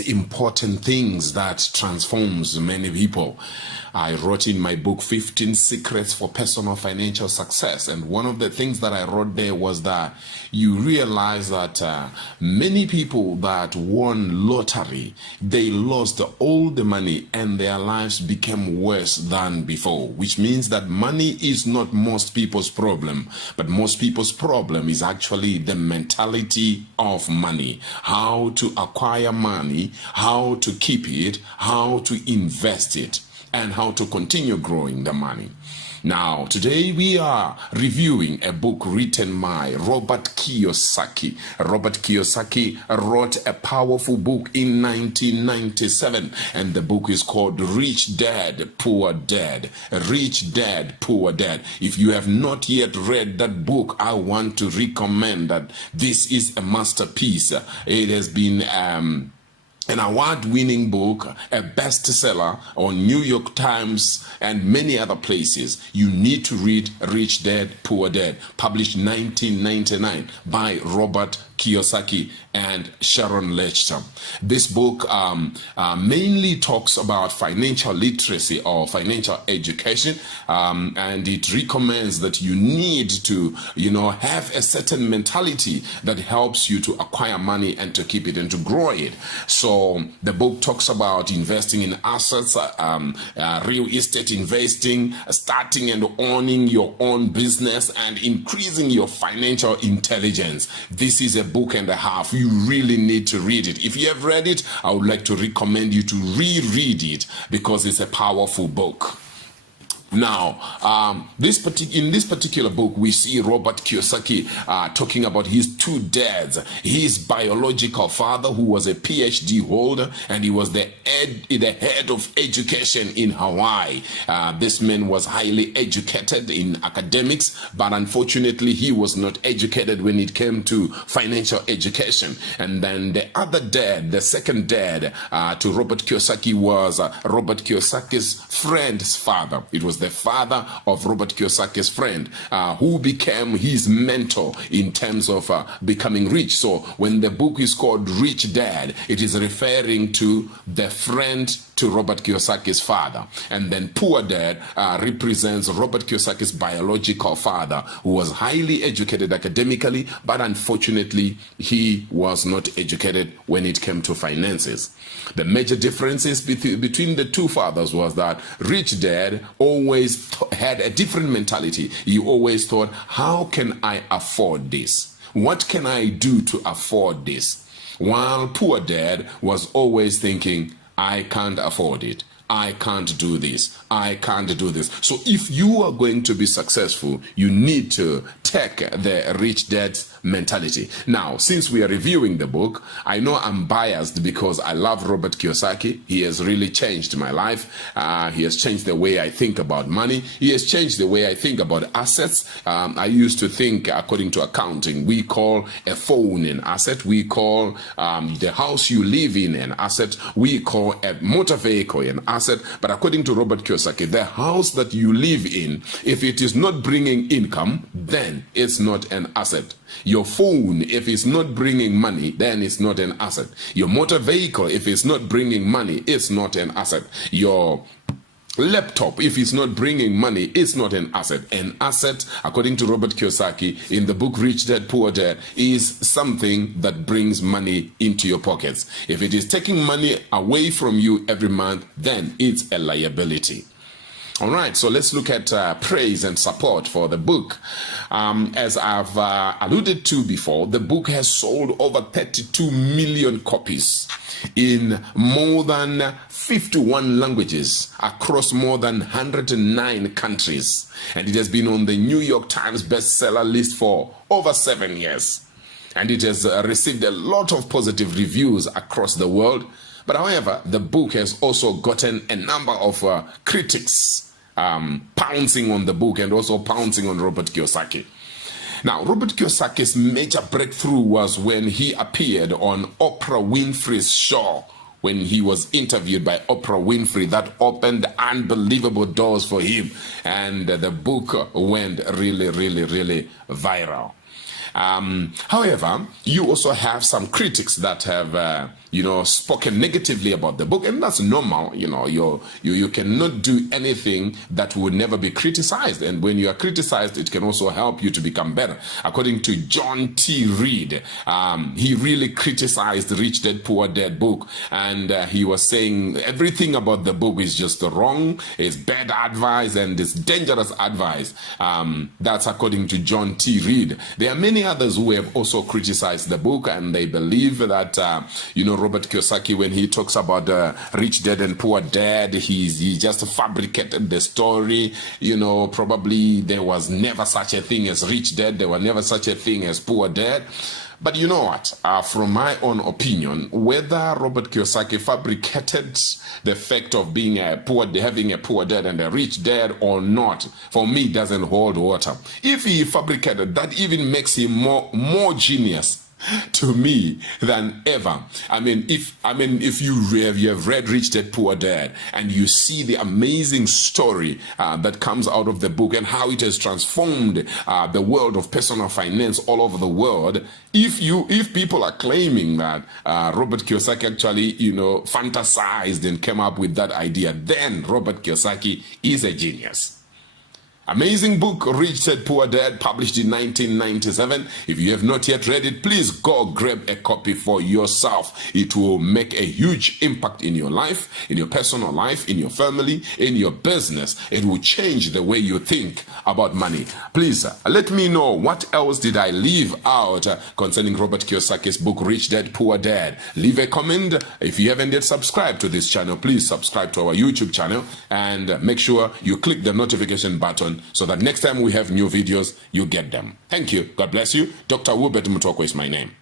important things that transforms many people. I wrote in my book 15 Secrets for Personal Financial Success, and one of the things that I wrote there was that you realize that many people that won lottery, they lost all the money and their lives became worse than before, which means that money is not most people's problem, but most people's problem is actually the mentality of money, how to acquire money, how to keep it, how to invest it, and how to continue growing the money. Now, today we are reviewing a book written by Robert Kiyosaki. Robert Kiyosaki wrote a powerful book in 1997, and the book is called Rich Dad, Poor Dad. Rich Dad, Poor Dad. If you have not yet read that book, I want to recommend that this is a masterpiece. It has been an award-winning book, a bestseller on New York Times and many other places. You need to read Rich Dad, Poor Dad, published 1999 by Robert Kiyosaki and Sharon Lechter. This book mainly talks about financial literacy or financial education, and it recommends that you need to, have a certain mentality that helps you to acquire money and to keep it and to grow it. So the book talks about investing in assets, real estate investing, starting and owning your own business, and increasing your financial intelligence. This is a book and a half. You really need to read it. If you have read it, I would like to recommend you to reread it because it's a powerful book. Now, in this particular book, we see Robert Kiyosaki talking about his two dads. His biological father, who was a PhD holder, and he was the head of education in Hawaii. This man was highly educated in academics, but unfortunately, he was not educated when it came to financial education. And then the other dad, the second dad to Robert Kiyosaki, was Robert Kiyosaki's friend's father. It was the father of Robert Kiyosaki's friend, who became his mentor in terms of becoming rich. So when the book is called Rich Dad, it is referring to the friend to Robert Kiyosaki's father. And then Poor Dad represents Robert Kiyosaki's biological father, who was highly educated academically, but unfortunately, he was not educated when it came to finances. The major differences between the two fathers was that Rich Dad always had a different mentality. He always thought, how can I afford this? What can I do to afford this? While Poor Dad was always thinking, I can't afford it. I can't do this. I can't do this. So if you are going to be successful, you need to take the Rich Dad's mentality. Now, since we are reviewing the book, I know I'm biased because I love Robert Kiyosaki. He has really changed my life. He has changed the way I think about money. He has changed the way I think about assets. I used to think, according to accounting, we call a phone an asset. We call the house you live in an asset. We call a motor vehicle an asset. But according to Robert Kiyosaki, the house that you live in, if it is not bringing income, then it's not an asset. Your phone, if it's not bringing money, then it's not an asset. Your motor vehicle, if it's not bringing money, it's not an asset. Your laptop, if it's not bringing money, it's not an asset. An asset, according to Robert Kiyosaki, in the book Rich Dad, Poor Dad, is something that brings money into your pockets. If it is taking money away from you every month, then it's a liability. All right, so let's look at praise and support for the book. As I've alluded to before, the book has sold over 32 million copies in more than 51 languages across more than 109 countries. And it has been on the New York Times bestseller list for over 7 years. And it has received a lot of positive reviews across the world. But however, the book has also gotten a number of critics pouncing on the book and also pouncing on Robert Kiyosaki. Now, Robert Kiyosaki's major breakthrough was when he appeared on Oprah Winfrey's show. When he was interviewed by Oprah Winfrey, that opened unbelievable doors for him. And the book went really, really, really viral. However, you also have some critics that have, spoken negatively about the book, and that's normal. You cannot do anything that will never be criticized, and when you are criticized, it can also help you to become better. According to John T. Reed, he really criticized Rich Dad Poor Dad book, and he was saying everything about the book is just wrong, it's bad advice, and it's dangerous advice. That's according to John T. Reed. There are many others who have also criticized the book, and they believe that Robert Kiyosaki, when he talks about Rich Dad and Poor Dad, he just fabricated the story. Probably there was never such a thing as Rich Dad, there was never such a thing as Poor Dad. But you know what? From my own opinion, whether Robert Kiyosaki fabricated the fact of being having a poor dad and a rich dad or not, for me, doesn't hold water. If he fabricated, that even makes him more genius to me than ever. If you have read Rich Dad Poor Dad and you see the amazing story that comes out of the book and how it has transformed the world of personal finance all over the world, if people are claiming that Robert Kiyosaki actually fantasized and came up with that idea, then Robert Kiyosaki is a genius. Amazing book, Rich Dad Poor Dad, published in 1997. If you have not yet read it, please go grab a copy for yourself. It will make a huge impact in your life, in your personal life, in your family, in your business. It will change the way you think about money. Please let me know what else did I leave out concerning Robert Kiyosaki's book, Rich Dad Poor Dad. Leave a comment. If you haven't yet subscribed to this channel, please subscribe to our YouTube channel and make sure you click the notification button so that next time we have new videos, you get them. Thank you. God bless you. Dr. Wubet Mutoko is my name.